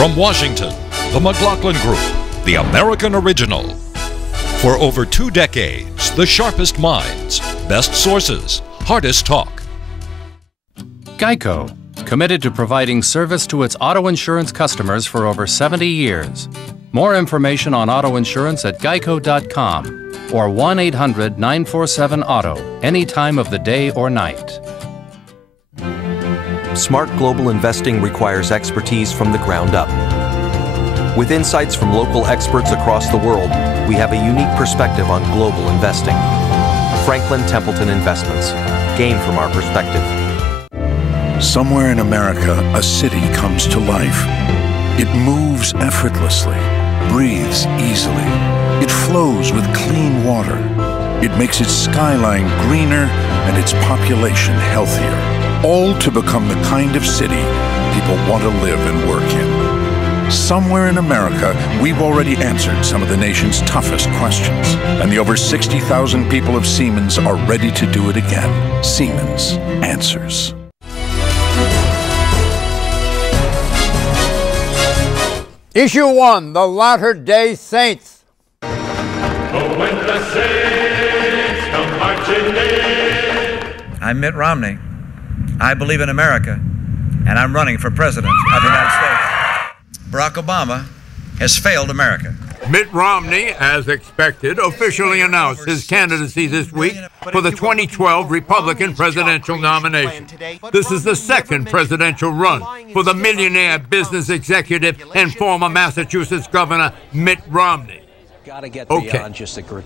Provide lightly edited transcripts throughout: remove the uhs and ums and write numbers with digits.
From Washington, the McLaughlin Group, the American original. For over 2 decades, the sharpest minds, best sources, hardest talk. Geico, committed to providing service to its auto insurance customers for over 70 years. More information on auto insurance at geico.com or 1-800-947-AUTO, any time of the day or night. Smart global investing requires expertise from the ground up. With insights from local experts across the world, we have a unique perspective on global investing. Franklin Templeton Investments. Gain from our perspective. Somewhere in America, a city comes to life. It moves effortlessly, breathes easily. It flows with clean water. It makes its skyline greener and its population healthier. All to become the kind of city people want to live and work in. Somewhere in America, we've already answered some of the nation's toughest questions, and the over 60,000 people of Siemens are ready to do it again. Siemens answers. Issue 1, the Latter-day Saints. Oh, when the saints come marching in. I'm Mitt Romney. I believe in America, and I'm running for president of the United States. Barack Obama has failed America. Mitt Romney, as expected, officially announced his candidacy this week for the 2012 Republican presidential nomination. This is the second presidential run for the millionaire business executive and former Massachusetts governor Mitt Romney. Okay,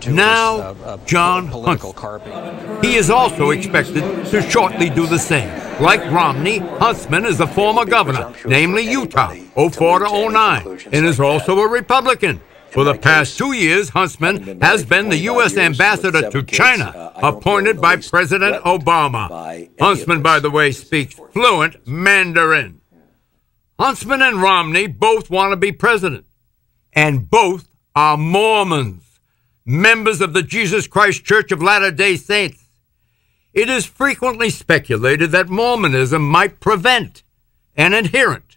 now John Huntsman. He is also expected to shortly do the same. Like Romney, Huntsman is a former governor, namely Utah, 04 to 09, and is also a Republican. For the past 2 years, Huntsman has been the U.S. ambassador to China, appointed by President Obama. Huntsman, by the way, speaks fluent Mandarin. Huntsman and Romney both want to be president, and both are Mormons, members of the Jesus Christ Church of Latter-day Saints. It is frequently speculated that Mormonism might prevent an adherent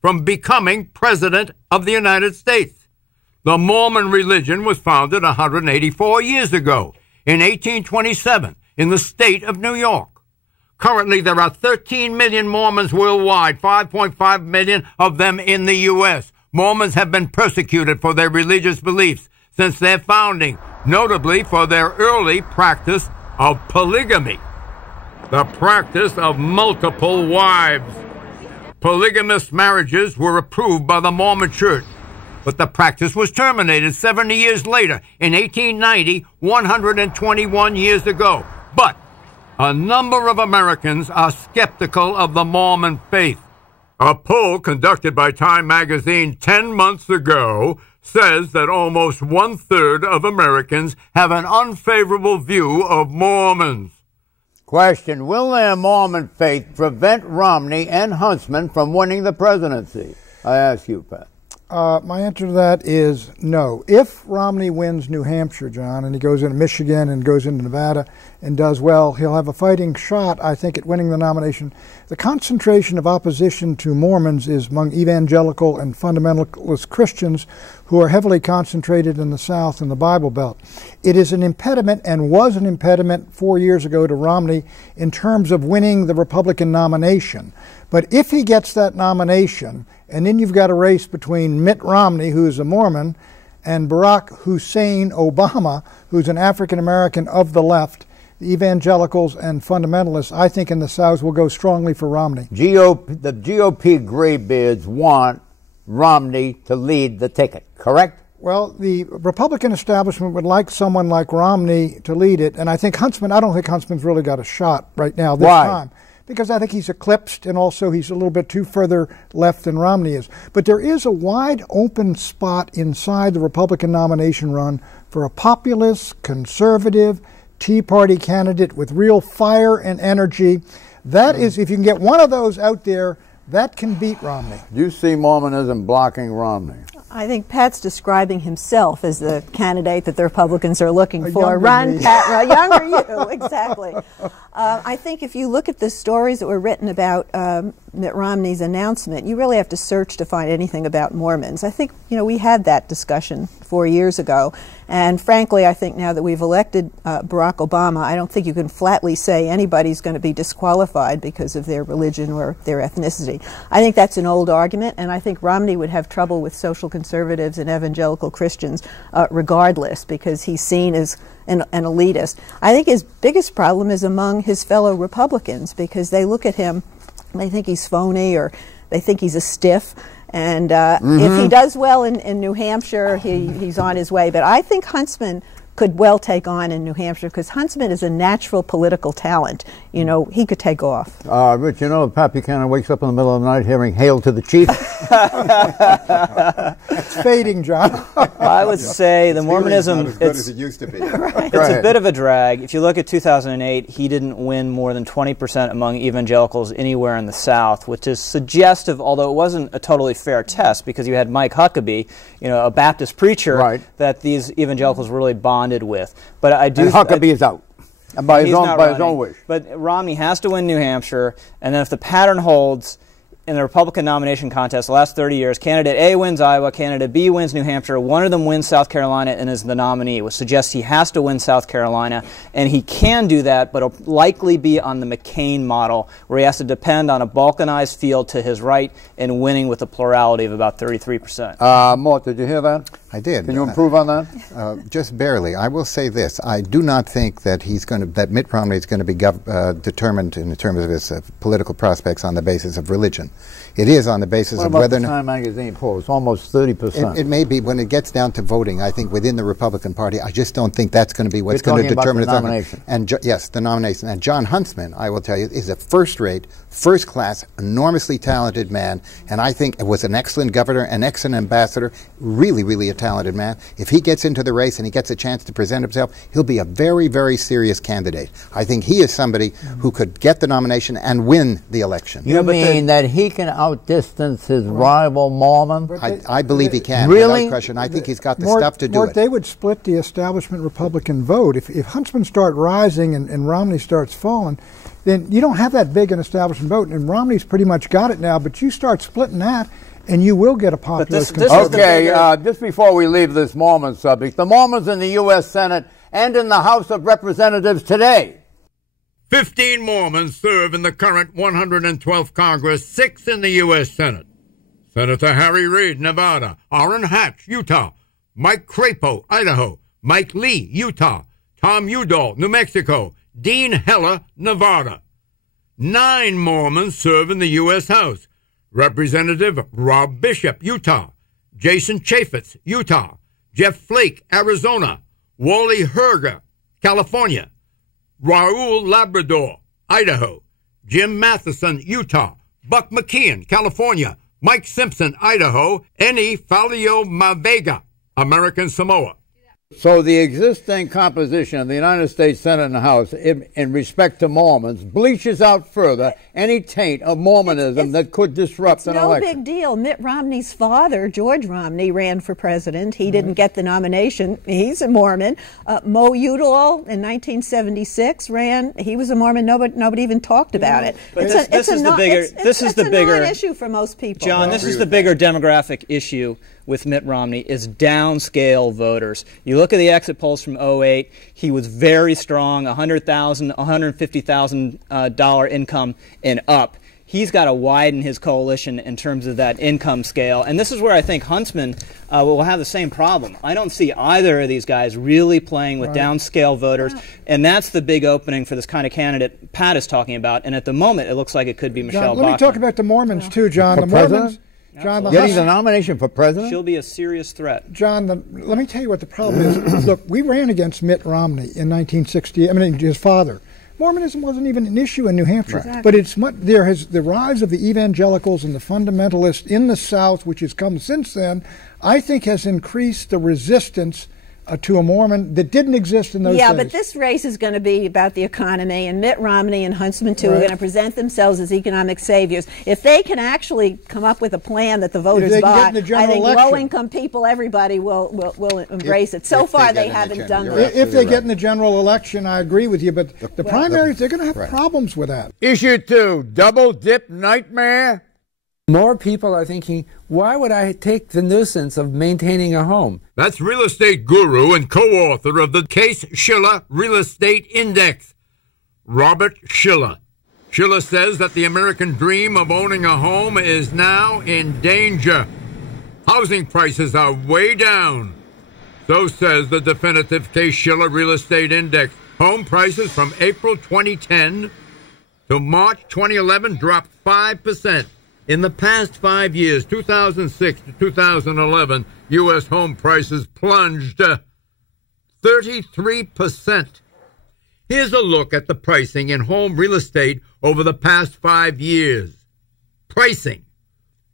from becoming president of the United States. The Mormon religion was founded 184 years ago, in 1827, in the state of New York. Currently, there are 13 million Mormons worldwide, 5.5 million of them in the U.S. Mormons have been persecuted for their religious beliefs since their founding, notably for their early practice of polygamy, the practice of multiple wives. Polygamous marriages were approved by the Mormon Church, but the practice was terminated 70 years later, in 1890, 121 years ago. But a number of Americans are skeptical of the Mormon faith. A poll conducted by Time magazine 10 months ago says that almost 1/3 of Americans have an unfavorable view of Mormons. Question, will their Mormon faith prevent Romney and Huntsman from winning the presidency? I ask you, Pat. My answer to that is no. If Romney wins New Hampshire, John, and he goes into Michigan and goes into Nevada and does well, he'll have a fighting shot, I think, at winning the nomination. The concentration of opposition to Mormons is among evangelical and fundamentalist Christians who are heavily concentrated in the South and the Bible Belt. It is an impediment and was an impediment 4 years ago to Romney in terms of winning the Republican nomination. But if he gets that nomination, and then you've got a race between Mitt Romney, who's a Mormon, and Barack Hussein Obama, who's an African-American of the left, the evangelicals and fundamentalists, I think in the South will go strongly for Romney. The GOP graybeards want Romney to lead the ticket, correct? Well, the Republican establishment would like someone like Romney to lead it, and I think Huntsman, I don't think Huntsman's really got a shot right now this time. Because I think he's eclipsed, and also he's a little bit too further left than Romney is. But there is a wide open spot inside the Republican nomination run for a populist, conservative, Tea Party candidate with real fire and energy. That is, if you can get one of those out there, that can beat Romney. Do you see Mormonism blocking Romney? I think Pat's describing himself as the candidate that the Republicans are looking for. Run, Pat, younger you, exactly. I think if you look at the stories that were written about Mitt Romney's announcement, you really have to search to find anything about Mormons. I think, we had that discussion 4 years ago. And frankly, I think now that we've elected Barack Obama, I don't think you can flatly say anybody's going to be disqualified because of their religion or their ethnicity. I think that's an old argument, and I think Romney would have trouble with social conservatives and evangelical Christians regardless, because he's seen as an elitist. I think his biggest problem is among his fellow Republicans, because they look at him, they think he's phony, or they think he's a stiff. And if he does well in New Hampshire, he's on his way. But I think Huntsman could well take on in New Hampshire, because Huntsman is a natural political talent. He could take off. Rich, Pat Buchanan wakes up in the middle of the night hearing "Hail to the Chief." It's fading, John. I would say the Mormonism, not as good as it used to be. It's a bit of a drag. If you look at 2008, he didn't win more than 20% among evangelicals anywhere in the South, which is suggestive, although it wasn't a totally fair test, because you had Mike Huckabee, a Baptist preacher that these evangelicals really bonded with. But I do. And Huckabee is out. By his own wish. But Romney has to win New Hampshire, and then if the pattern holds in the Republican nomination contest the last 30 years, candidate A wins Iowa, candidate B wins New Hampshire, one of them wins South Carolina and is the nominee, which suggests he has to win South Carolina, and he can do that, but it'll likely be on the McCain model, where he has to depend on a balkanized field to his right and winning with a plurality of about 33%. Mort, did you hear that? I did. Can you improve on that? Just barely. I will say this: I do not think that that Mitt Romney is going to be determined in terms of his political prospects on the basis of religion. It is on the basis of whether or not. Time magazine poll? It's almost 30%. It may be when it gets down to voting. I think within the Republican Party, I just don't think that's going to be what's going to determine the nomination. And yes, the nomination. And John Huntsman, I will tell you, is a first-rate, first-class, enormously talented man, and I think was an excellent governor, an excellent ambassador, really, really a talented man. If he gets into the race and he gets a chance to present himself, he'll be a very, very serious candidate. I think he is somebody who could get the nomination and win the election. You mean that he can outdistance his rival Mormon? I believe he can. Really? Without question. I think he's got the stuff to do it. They would split the establishment Republican vote. If Huntsman starts rising and Romney starts falling, then you don't have that big an establishment vote. And Romney's pretty much got it now, but you start splitting that, and you will get a populist. Just before we leave this Mormon subject, the Mormons in the U.S. Senate and in the House of Representatives today. 15 Mormons serve in the current 112th Congress, 6 in the U.S. Senate. Senator Harry Reid, Nevada. Orrin Hatch, Utah. Mike Crapo, Idaho. Mike Lee, Utah. Tom Udall, New Mexico. Dean Heller, Nevada. 9 Mormons serve in the U.S. House. Representative Rob Bishop, Utah. Jason Chaffetz, Utah. Jeff Flake, Arizona. Wally Herger, California. Raul Labrador, Idaho. Jim Matheson, Utah. Buck McKeon, California. Mike Simpson, Idaho. Eni Falio Mavega, American Samoa. So the existing composition of the United States Senate and House in respect to Mormons bleaches out further any taint of Mormonism that could disrupt an election. It's no big deal. Mitt Romney's father, George Romney, ran for president. He didn't get the nomination. He's a Mormon. Mo Udall in 1976 ran. He was a Mormon. Nobody even talked about it. But this is the bigger issue for most people. John, this is the bigger demographic issue with Mitt Romney, is downscale voters. You look at the exit polls from 2008, he was very strong, $100,000, $150,000 income and up. He's got to widen his coalition in terms of that income scale. And this is where I think Huntsman will have the same problem. I don't see either of these guys really playing with downscale voters. And that's the big opening for this kind of candidate Pat is talking about. And at the moment, it looks like it could be Michelle Bachmann. Let me talk about the Mormons, too, John. The Mormons. John, getting the nomination for president? She'll be a serious threat. John, let me tell you what the problem is. Look, we ran against Mitt Romney in 1960. I mean, his father. Mormonism wasn't even an issue in New Hampshire. Exactly. But there has the rise of the evangelicals and the fundamentalists in the South, which has come since then, I think has increased the resistance to a Mormon that didn't exist in those days. Yeah, but this race is going to be about the economy, and Mitt Romney and Huntsman, too, are going to present themselves as economic saviors. If they can actually come up with a plan that the voters buy, I think low-income people, everybody will embrace it. So far, they haven't done that. If they get in the general election, I agree with you, but the primaries, they're going to have problems with that. Issue 2, double dip nightmare. More people are thinking, why would I take the nuisance of maintaining a home? That's real estate guru and co-author of the Case-Shiller Real Estate Index, Robert Shiller. Shiller says that the American dream of owning a home is now in danger. Housing prices are way down. So says the definitive Case-Shiller Real Estate Index. Home prices from April 2010 to March 2011 dropped 5%. In the past 5 years, 2006 to 2011, U.S. home prices plunged 33%. Here's a look at the pricing in home real estate over the past 5 years. Pricing.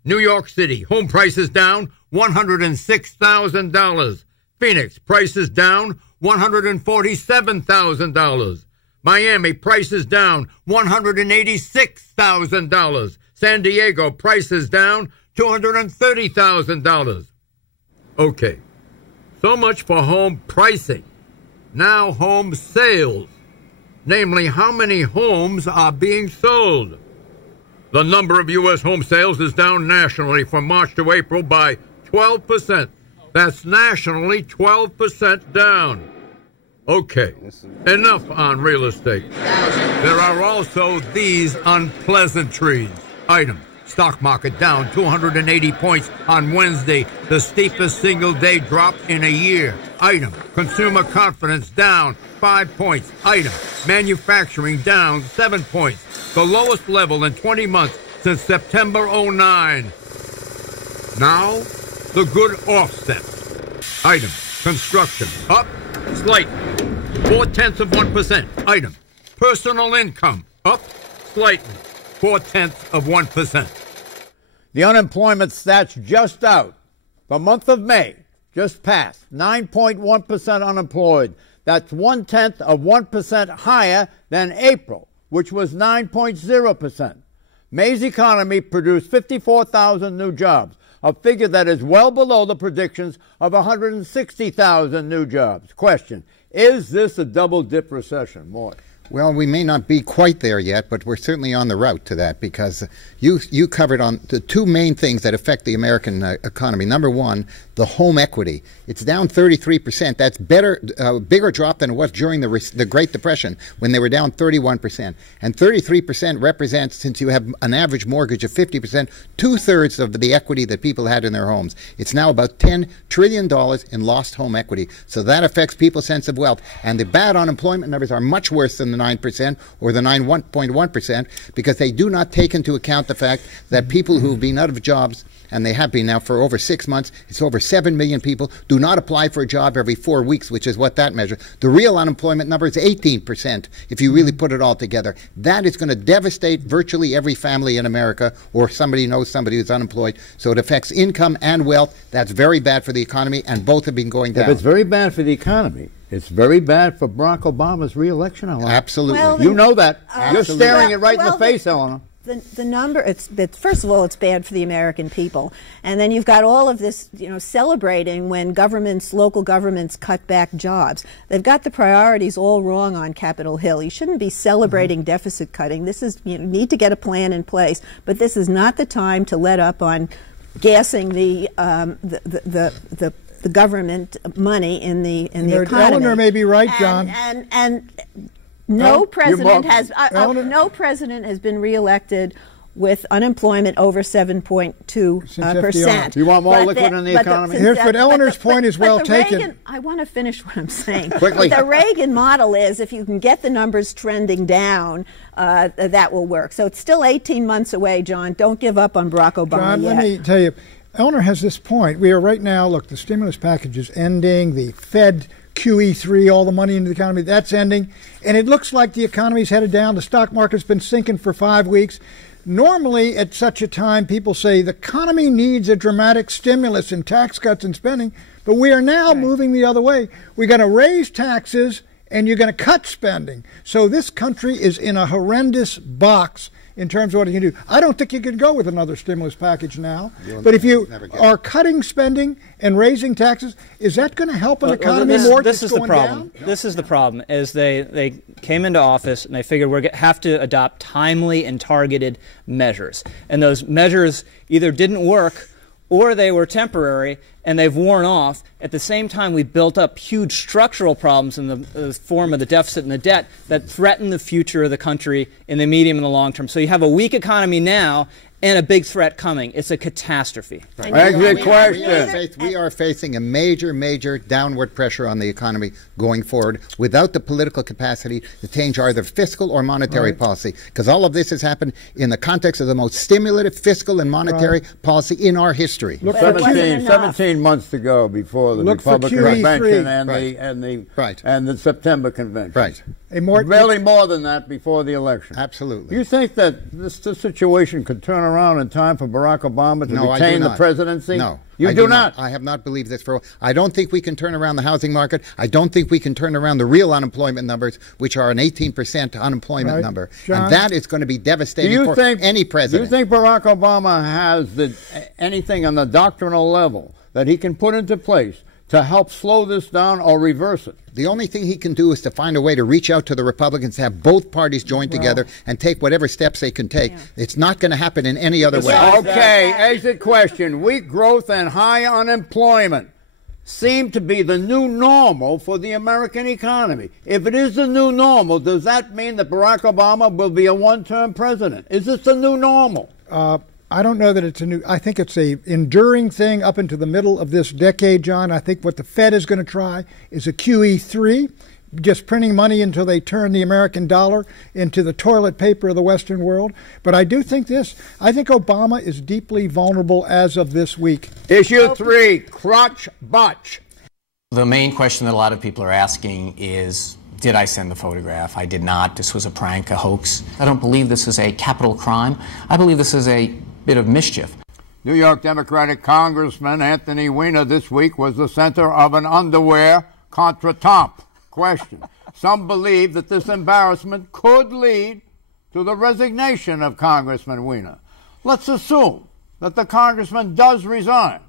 New York City, home prices down $106,000. Phoenix, prices down $147,000. Miami, prices down $186,000. San Diego, prices down $230,000. Okay, so much for home pricing. Now home sales, namely how many homes are being sold. The number of U.S. home sales is down nationally from March to April by 12%. That's nationally 12% down. Okay, enough on real estate. There are also these unpleasantries. Item, stock market down 280 points on Wednesday, the steepest single-day drop in a year. Item, consumer confidence down 5 points. Item, manufacturing down 7 points, the lowest level in 20 months since September 09. Now, the good offset. Item, construction up slightly, 0.4%. Item, personal income up slightly, 0.4%. The unemployment stats just out. The month of May just passed. 9.1% unemployed. That's 0.1% higher than April, which was 9.0%. May's economy produced 54,000 new jobs, a figure that is well below the predictions of 160,000 new jobs. Question, is this a double-dip recession? Mort? Well, we may not be quite there yet, but we're certainly on the route to that, because you covered on the two main things that affect the American economy. Number one, the home equity. It's down 33%. That's bigger drop than it was during the Great Depression, when they were down 31%. And 33% represents, since you have an average mortgage of 50%, 2/3 of the equity that people had in their homes. It's now about $10 trillion in lost home equity. So that affects people's sense of wealth. And the bad unemployment numbers are much worse than the 9% or the 9.1%, because they do not take into account the fact that people who have been out of jobs, and they have been now for over 6 months, it's over 7 million people, do not apply for a job every 4 weeks, which is what that measures. The real unemployment number is 18% if you really put it all together. That is going to devastate virtually every family in America, or somebody knows somebody who's unemployed. So it affects income and wealth. That's very bad for the economy, and both have been going down. If it's very bad for the economy, it's very bad for Barack Obama's re-election, Eleanor. Absolutely. Well, you know that. You're Absolutely. staring it right in the face, Eleanor. The number, first of all, it's bad for the American people. And then you've got all of this, celebrating when local governments cut back jobs. They've got the priorities all wrong on Capitol Hill. You shouldn't be celebrating deficit cutting. This is, you need to get a plan in place. But this is not the time to let up on gassing the government money in the economy. Eleanor may be right, John. And no president has been reelected with unemployment over 7.2%. You want more liquid in the economy? But Eleanor's point is well taken. I want to finish what I'm saying. Quickly. The Reagan model is, if you can get the numbers trending down, that will work. So it's still 18 months away, John. Don't give up on Barack Obama John, yet. let me tell you, Eleanor has this point. We are right now, look, the stimulus package is ending, the Fed QE3, all the money into the economy, that's ending. And it looks like the economy's headed down. The stock market's been sinking for 5 weeks. normally at such a time people say the economy needs a dramatic stimulus in tax cuts and spending, but we are now moving the other way. We're going to raise taxes and you're going to cut spending. So this country is in a horrendous box in terms of what you can do. I don't think you can go with another stimulus package now. But if you are cutting spending and raising taxes, is that going to help an economy more? This is the problem. This is the problem. Is they came into office and they figured we have to adopt timely and targeted measures, and those measures either didn't work or they were temporary and they've worn off. At the same time, we built up huge structural problems in the form of the deficit and the debt that threaten the future of the country in the medium and the long term. So you have a weak economy now and a big threat coming. It's a catastrophe. Exit question. We are facing a major downward pressure on the economy going forward without the political capacity to change either fiscal or monetary policy, because all of this has happened in the context of the most stimulative fiscal and monetary policy in our history. Look, 17 months ago, before the Republican convention and the September convention. Right. Barely more than that before the election. Absolutely. You think that this situation could turn around in time for Barack Obama to retain the presidency? No. You do not? I have not believed this for a while. I don't think we can turn around the housing market. I don't think we can turn around the real unemployment numbers, which are an 18% unemployment number. John, and that is going to be devastating for any president. Do you think Barack Obama has anything on the doctrinal level that he can put into place to help slow this down or reverse it? The only thing he can do is to find a way to reach out to the Republicans, have both parties join together and take whatever steps they can take. It's not going to happen in any other way. Okay, exit question. Weak growth and high unemployment seem to be the new normal for the American economy. If it is the new normal, does that mean that Barack Obama will be a one-term president? Is this the new normal? I don't know that it's a new. I think it's a enduring thing up into the middle of this decade, John. I think what the Fed is going to try is a QE3, just printing money until they turn the American dollar into the toilet paper of the Western world. But I do think this. I think Obama is deeply vulnerable as of this week. Issue 3, crotch botch. The main question that a lot of people are asking is, did I send the photograph? I did not. This was a prank, a hoax. I don't believe this is a capital crime. I believe this is a bit of mischief. New York Democratic Congressman Anthony Weiner this week was the center of an underwear contretemps question. Some believe that this embarrassment could lead to the resignation of Congressman Weiner. Let's assume that the congressman does resign.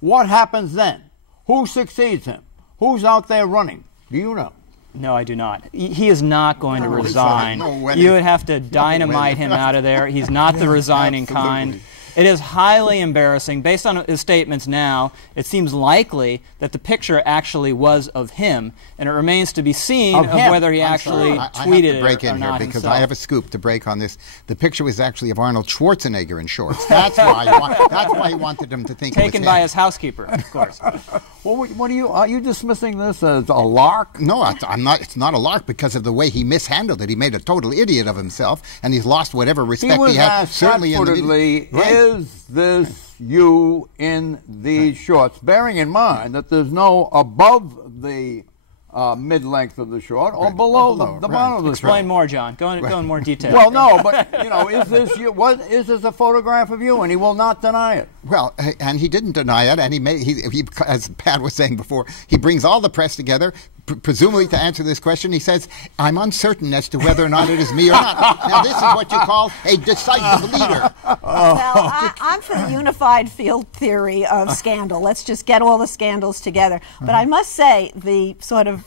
What happens then? Who succeeds him? Who's out there running? Do you know? No, I do not. He is not going to resign. You would have to dynamite him out of there. He's not the resigning kind. It is highly embarrassing. Based on his statements now, it seems likely that the picture actually was of him, and it remains to be seen of whether he actually tweeted it or not. I have to break in here because I have a scoop to break on this. The picture was actually of Arnold Schwarzenegger in shorts. That's why he wanted him to think it was taken by his housekeeper, of course. Well, what are you dismissing this as a lark? No, I'm not. It's not a lark because of the way he mishandled it. He made a total idiot of himself, and he's lost whatever respect he had. Certainly in the media. Is this you in these shorts? Bearing in mind that there's no above the mid-length of the short or below the bottom of the short. Explain more, John. Go in more detail. Well, no, but is this you? Is this a photograph of you? And he will not deny it. Well, and he didn't deny it, and he as Pat was saying before, he brings all the press together. Presumably to answer this question, he says, I'm uncertain as to whether or not it is me or not. Now, this is what you call a decisive leader. Well, I'm for the unified field theory of scandal. Let's just get all the scandals together. But I must say, the sort of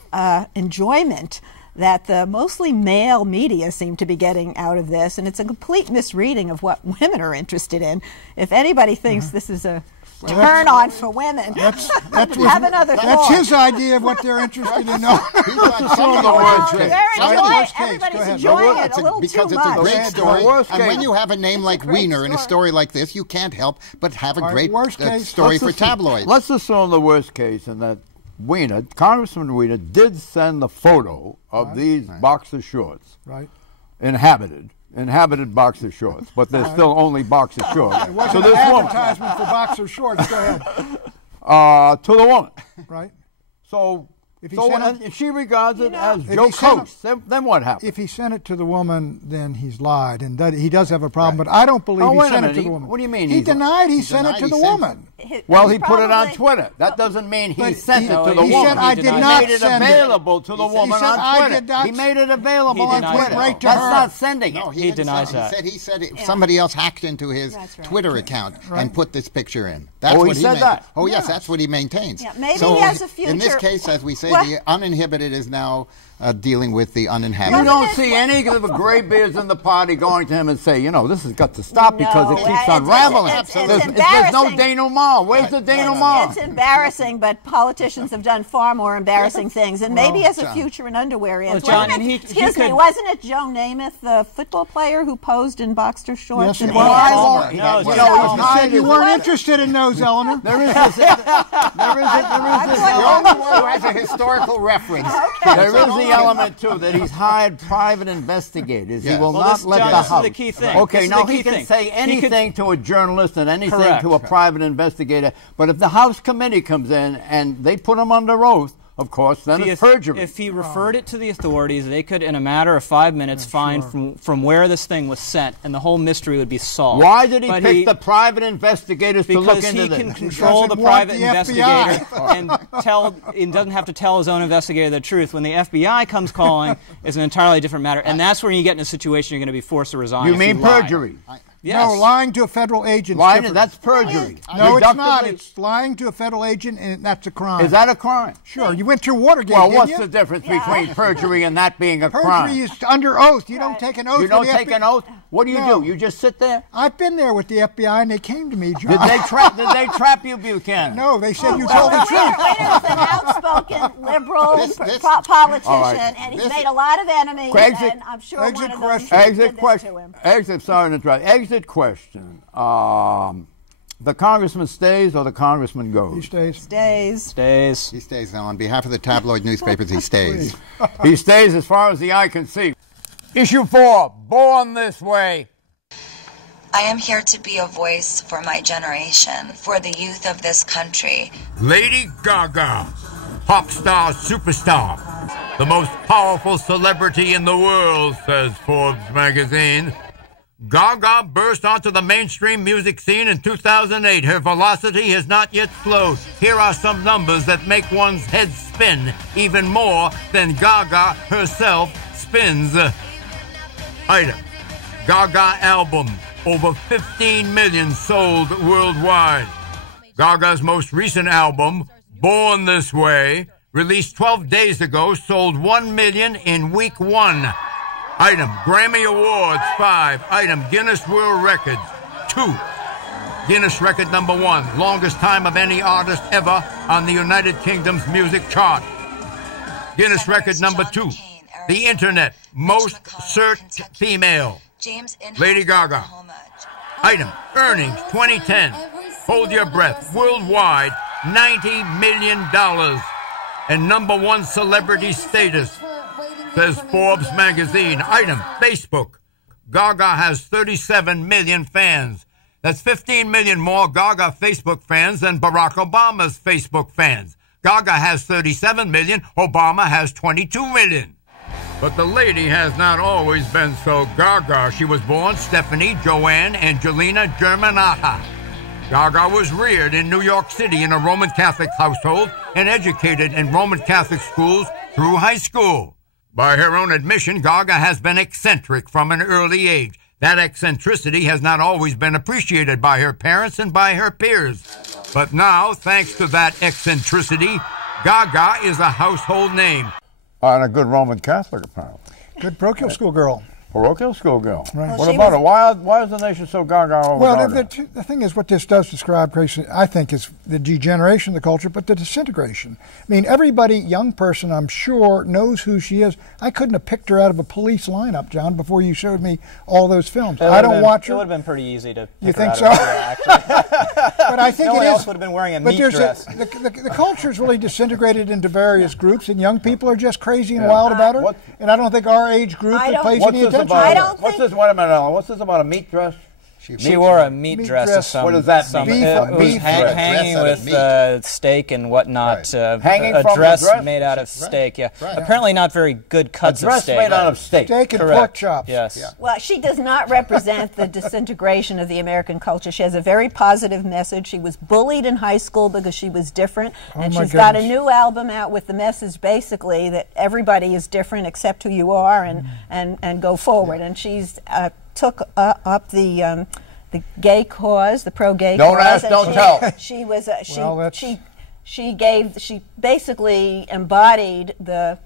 enjoyment that the mostly male media seem to be getting out of this, and it's a complete misreading of what women are interested in. If anybody thinks this is a turn on for women, have another thought. That's his idea of what they're interested in. Everybody's enjoying it a little because too it's much. a great story. And when you have a name like Weiner in a story like this, you can't help but have a great story for tabloids. Let's assume the worst case, and that Weiner, Congressman Weiner, did send the photo of these boxer shorts. Right. Inhabited boxer shorts, but they're still only boxer shorts. It wasn't an advertisement for boxer shorts. Go ahead. To the woman. Right. So If she regards it as jocose, then what happens? If he sent it to the woman, then he's lied, and he does have a problem. But I don't believe he sent it to the woman. What do you mean? He denied he sent it to the woman. Well, he put it on Twitter. That doesn't mean he sent it to the woman. He said, I did not send it. He made it available to the woman on Twitter. He made it available on Twitter. Right to That's her. not sending it. No, he denies that. He said somebody else hacked into his Twitter account and put this picture in. That's he what said that. Oh, yes, that's what he maintains. Yeah, maybe so he has a future. In this case, as we say, the uninhibited is now dealing with the uninhabited. You don't see any of the gray beards in the party going to him and say, this has got to stop because it keeps unraveling. There's no denouement. Where's the denouement? It's embarrassing, but politicians have done far more embarrassing things, and maybe has a future in underwear. Excuse me, wasn't it Joe Namath, the football player, who posed in boxer shorts? Yes, it was. You weren't interested in those, Eleanor. There is this. The only one who has a historical reference. There is the element too that he's hired private investigators. He will not let the House. This is the key thing. Okay, now he can say anything to a journalist and anything to a private investigator. But if the House committee comes in and they put him under oath, of course, then it's perjury. If he referred it to the authorities, they could, in a matter of 5 minutes, find from where this thing was sent, and the whole mystery would be solved. Why did he pick the private investigators to look into this? Because he can control the private investigator and doesn't have to tell his own investigator the truth. When the FBI comes calling, it's an entirely different matter, and that's where you get in a situation you're going to be forced to resign. You mean perjury? Yes. No, lying to a federal agent. That's perjury. No, it's not. It's lying to a federal agent, and that's a crime. Is that a crime? Sure. You went through Watergate, Well, didn't what's you? the difference between perjury and that being a crime? Perjury is under oath. You don't take an oath. You don't take an oath? What do you do? You just sit there? I've been there with the FBI, and they came to me, John. Did they trap you, Buchanan? No, they said you told the truth. Waiter's an outspoken liberal politician, and he's made a lot of enemies, and I'm sure one of them did this to him. Exit question. The congressman stays or the congressman goes? He stays. Stays. He stays. Now, on behalf of the tabloid newspapers, he stays. He stays as far as the eye can see. Issue 4, Born This Way. I am here to be a voice for my generation, for the youth of this country. Lady Gaga, pop star, superstar, the most powerful celebrity in the world, says Forbes magazine. Gaga burst onto the mainstream music scene in 2008. Her velocity has not yet slowed. Here are some numbers that make one's head spin even more than Gaga herself spins. Item. Gaga album. Over 15 million sold worldwide. Gaga's most recent album, Born This Way, released 12 days ago, sold 1 million in week 1. Item, Grammy Awards, 5. Item, Guinness World Records, 2. Guinness record number 1, longest time of any artist ever on the United Kingdom's music chart. Guinness record number 2, the Internet, most searched female, Lady Gaga. Item, earnings, 2010, hold your breath, worldwide, $90 million. And number 1 celebrity status, says Forbes magazine. Item, Facebook. Gaga has 37 million fans. That's 15 million more Gaga Facebook fans than Barack Obama's Facebook fans. Gaga has 37 million. Obama has 22 million. But the lady has not always been so Gaga. She was born Stephanie Joanne Angelina Germanata. Gaga was reared in New York City in a Roman Catholic household and educated in Roman Catholic schools through high school. By her own admission, Gaga has been eccentric from an early age. That eccentricity has not always been appreciated by her parents and by her peers. But now, thanks to that eccentricity, Gaga is a household name. And a good Roman Catholic, apparently. Good parochial school girl. Parochial schoolgirl. Right. What about her? Why is the nation so gaga over Well, Gaga? the thing is, what this does describe, I think, is the degeneration of the culture, but the disintegration. I mean, everybody, young person, I'm sure, knows who she is. I couldn't have picked her out of a police lineup, John, before you showed me all those films. I don't watch her. It would have been pretty easy to pick You her think out so? of her, actually. But I think no one it is. else would have been wearing a meat dress. The culture is really disintegrated into various groups, and young people are just crazy and wild about her. And I don't think our age group pays any attention. What's this? Wait a minute, Ellen. What's this about a meat dress? She wore a meat dress of some. What does that mean? It was hanging with steak and whatnot. Hanging a from dress a dress made out of steak. Yeah. Apparently not very good cuts of steak. A dress made out of steak. Steak and Correct. pork chops. Yes. Yeah. Well, she does not represent the disintegration of the American culture. She has a very positive message. She was bullied in high school because she was different, and she's got a new album out with the message basically that everybody is different except who you are, and go forward. And she's took up the gay cause, the pro-gay cause. Don't ask, don't tell. She was she basically embodied the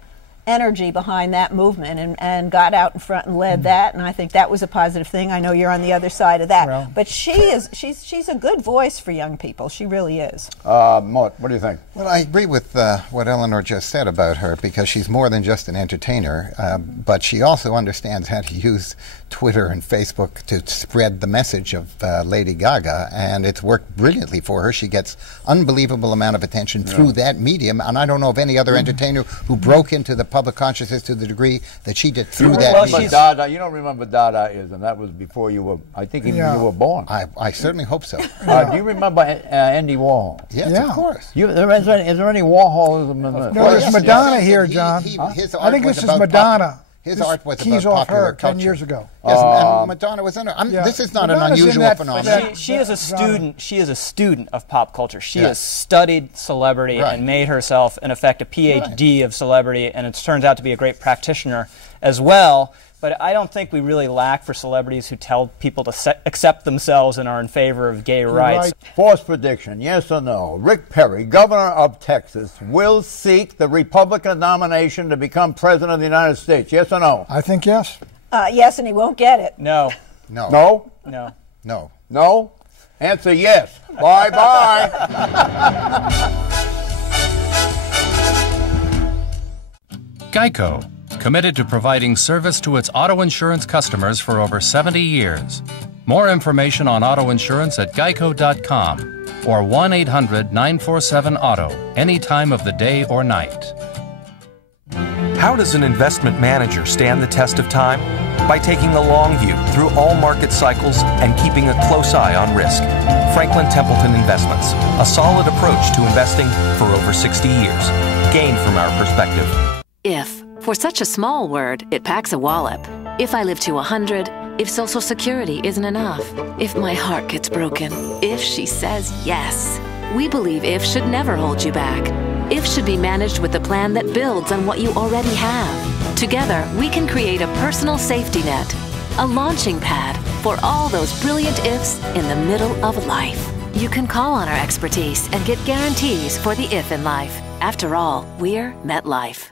energy behind that movement and got out in front and led that, and I think that was a positive thing. I know you're on the other side of that. Well, but she's a good voice for young people. She really is. Mort, what do you think? Well, I agree with what Eleanor just said about her, because she's more than just an entertainer, but she also understands how to use Twitter and Facebook to spread the message of Lady Gaga, and it's worked brilliantly for her. She gets unbelievable amount of attention through that medium, and I don't know of any other entertainer who broke into the public consciousness to the degree that she did through that medium. Dada, you don't remember Dadaism. That was before you were, I think even you were born. I certainly hope so. Do you remember Andy Warhol? Yes, of course. Is there any Warholism in this? No, there's Madonna here, John. I think this is Madonna. His art was keys about off popular her culture. 10 years ago. Yes, and Madonna was in her. This is not Madonna's an unusual phenomenon. She is a student. She is a student of pop culture. She has studied celebrity and made herself, in effect, a PhD of celebrity, and it turns out to be a great practitioner as well. But I don't think we really lack for celebrities who tell people to accept themselves and are in favor of gay rights. False prediction, yes or no? Rick Perry, governor of Texas, will seek the Republican nomination to become president of the United States, yes or no? I think yes. Yes, and he won't get it. No. No. No? No. No. No? Answer yes. Bye-bye. Geico, committed to providing service to its auto insurance customers for over 70 years. More information on auto insurance at geico.com or 1-800-947-AUTO, any time of the day or night. How does an investment manager stand the test of time? By taking the long view through all market cycles and keeping a close eye on risk. Franklin Templeton Investments, a solid approach to investing for over 60 years. Gain from our perspective. If. For such a small word, it packs a wallop. If I live to 100, if Social Security isn't enough, if my heart gets broken, if she says yes. We believe IF should never hold you back. IF should be managed with a plan that builds on what you already have. Together, we can create a personal safety net, a launching pad for all those brilliant ifs in the middle of life. You can call on our expertise and get guarantees for the if in life. After all, we're MetLife.